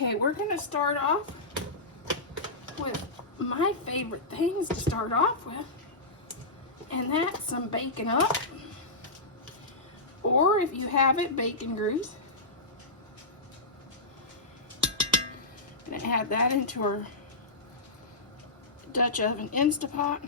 Okay, we're gonna start off with my favorite things to start off with, and that's some bacon up, or if you have it, bacon grease. Gonna add that into our Dutch oven Instapot.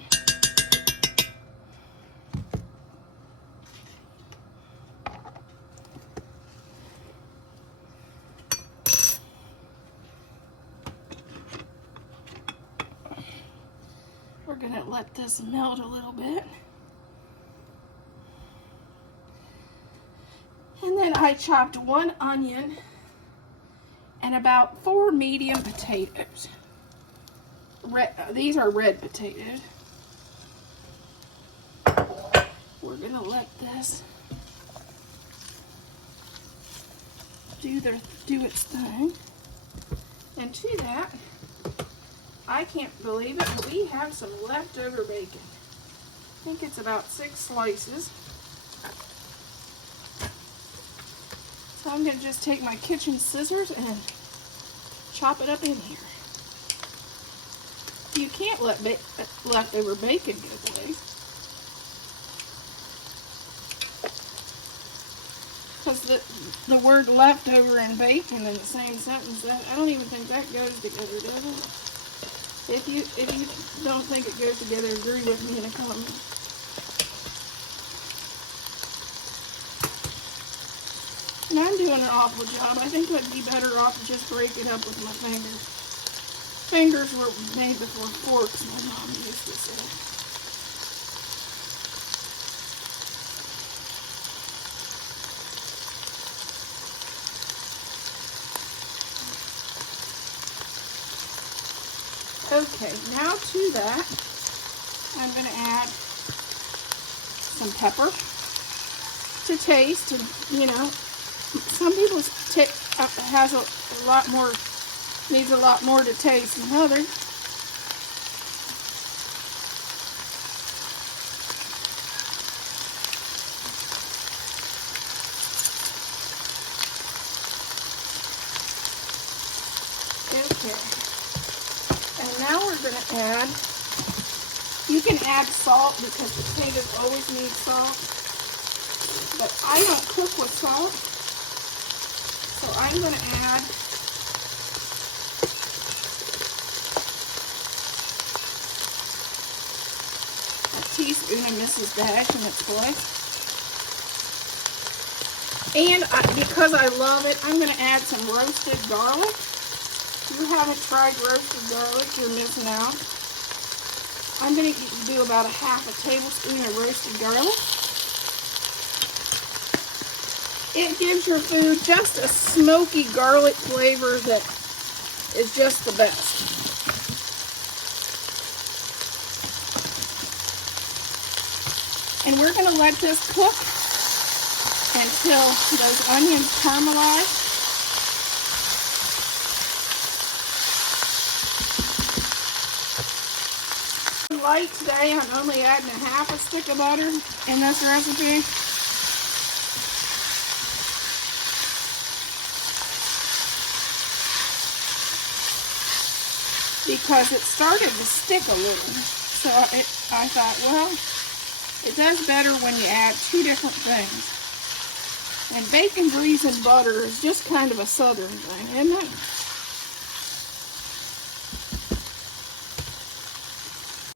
We're gonna let this melt a little bit. And then I chopped 1 onion and about 4 medium potatoes. These are red potatoes. We're gonna let this do its thing. And to that, I can't believe it, but we have some leftover bacon. I think it's about 6 slices. So I'm going to just take my kitchen scissors and chop it up in here. You can't let leftover bacon go to waste. Because the word leftover and bacon in the same sentence, I don't even think that goes together, does it? If you don't think it goes together, agree with me in the comments. And I'm doing an awful job. I think I'd be better off to just break it up with my fingers. Fingers were made before forks, my mom used to say. Okay, now to that, I'm going to add some pepper to taste, and you know, some people's has a lot more, needs a lot more to taste than others. Okay. And now we're going to add, you can add salt because potatoes always need salt, but I don't cook with salt, so I'm going to add a teaspoon of Mrs. Dash in its place. And because I love it, I'm going to add some roasted garlic. If you haven't tried roasted garlic, you're missing out. I'm going to do about a half a tablespoon of roasted garlic. It gives your food just a smoky garlic flavor that is just the best. And we're going to let this cook until those onions caramelize. Light today, I'm only adding a half a stick of butter in this recipe. Because it started to stick a little. So I thought, well, it does better when you add 2 different things. And bacon grease and butter is just kind of a southern thing, isn't it?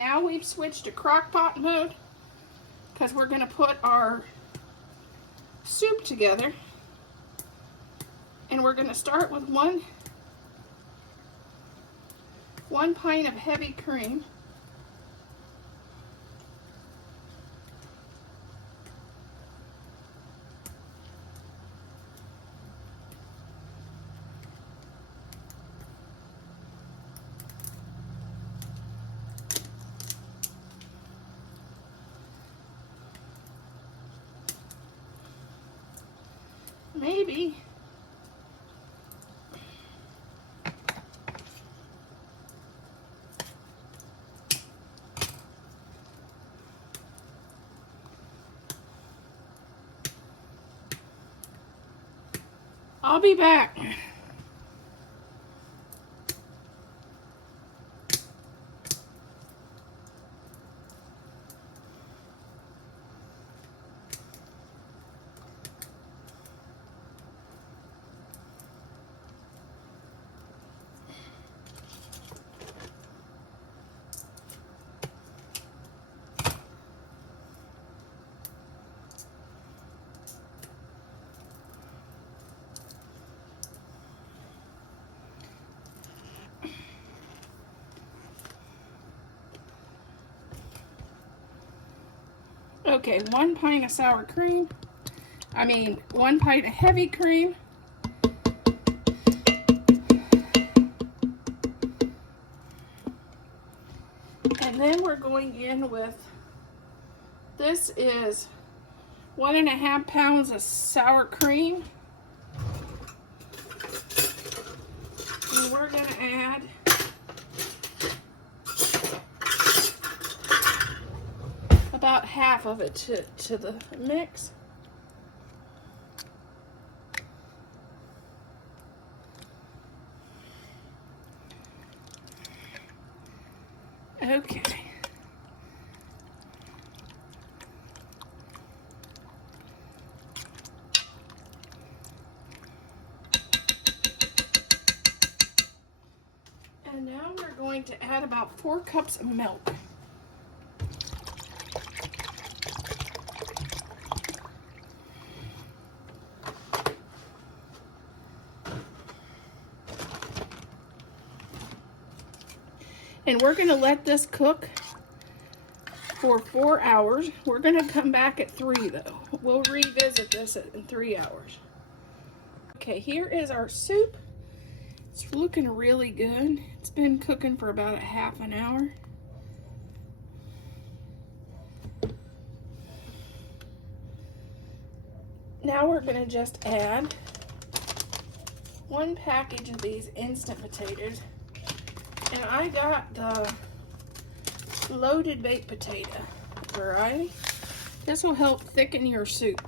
Now we've switched to crock pot mode because we're going to put our soup together. And we're going to start with one pint of heavy cream. Maybe I'll be back. Okay, 1 pint of sour cream. 1 pint of heavy cream. And then we're going in with, this is 1.5 pounds of sour cream. And we're going to add about half of it to the mix. Okay. And now we're going to add about 4 cups of milk. And we're going to let this cook for 4 hours. We're going to come back at 3 though. We'll revisit this in 3 hours. Okay, here is our soup. It's looking really good. It's been cooking for about a half an hour. Now we're going to just add 1 package of these instant potatoes. And I got the loaded baked potato variety. This will help thicken your soup.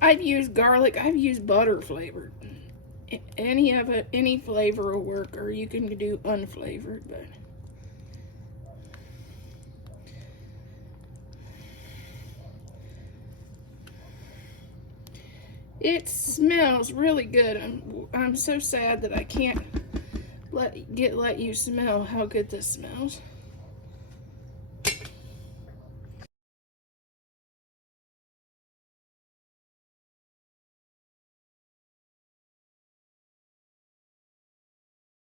I've used garlic, I've used butter flavored. Any flavor will work, or you can do unflavored, but it smells really good. I'm so sad that I can't let you smell how good this smells.